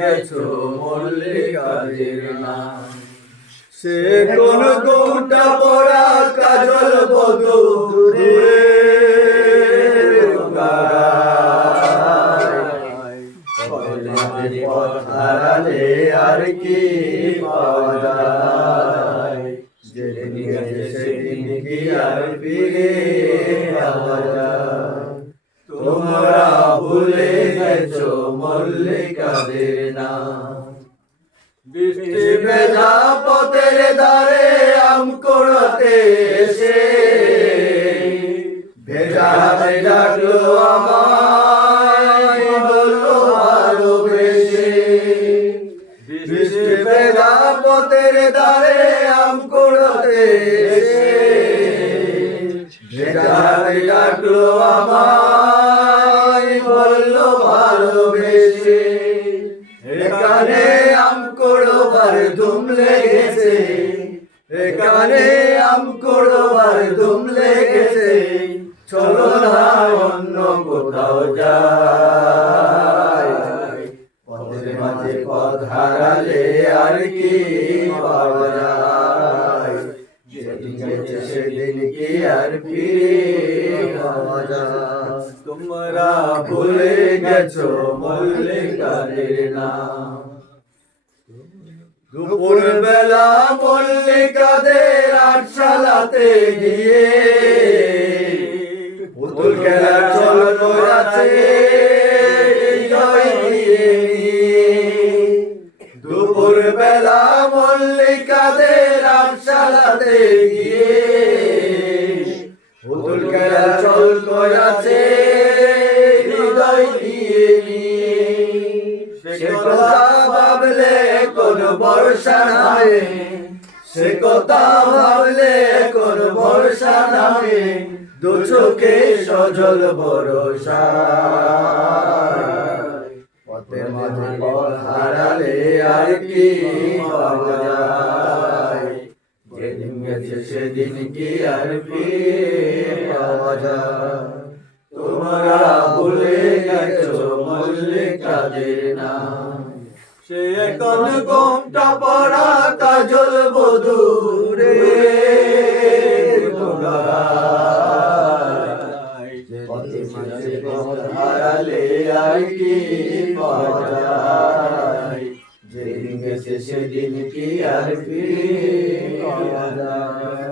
গেছো মল্লিকাদের নাম। সে কোন ঘোমটা পড়া কাজল বধূ দূরে পথ হারালে আর কি পাওয়া যায়, যেদিন গেছে সেদিন কি আর ফিরে পাওয়া যায়। তোমরা ভুলে গেছো মল্লিকাদের নাম। বৃষ্টি ভেজা পথের ধারে আম কুড়াতে এসে ভেজা ডাকলো আমায়, বললো ভালোবেসে। বৃষ্টি ভেজা পথের ধারে আম কুড়াতে এসে ভেজা ডাকলো আমায়, বললো ভালোবেসে। এখানে আম কুড়োবার ধুম লেগেছে, এখানে আম কুড়োবার ধুম লেগেছে। চলো না অন্য কোথাও যাই, পথের মাঝে পথ হারালে আর কি পাওয়া যায়, যেদিন গেছে সেদিন কি আর ফিরে পাওয়া যায়। তোমরা ভুলে গেছো মল্লিকাদের নাম। দুপুর বেলা মল্লিকাদের আটশালাতে গিয়ে পুতুল খেলার চলন আছে হৃদয় দিয়ে নিয়ে। দুপুর বেলা মল্লিকাদের আটশালাতে গিয়ে পুতুল খেলার চলন আছে হৃদয় দিয়ে নিয়ে। সে কথা ভাবলে কোন ভরসা নাই, সে কথা ভাবলে কোন ভরসা নাই। দু চোখে সজল ভরসা, পথের মাঝে পথ হারালে আর কি পাওয়া যায়, যেদিন গেছে সেদিন কি আর ফিরে পাওয়া যায়। তোমরা ভুলে গেছো মল্লিকাদের নাম। সে এখন ঘোমটা পড়া কাজল বধূ রে হারালে আর কি পাওয়া যায়, যেদিন গেছে সেদিন কি আর ফিরে পাওয়া যায়।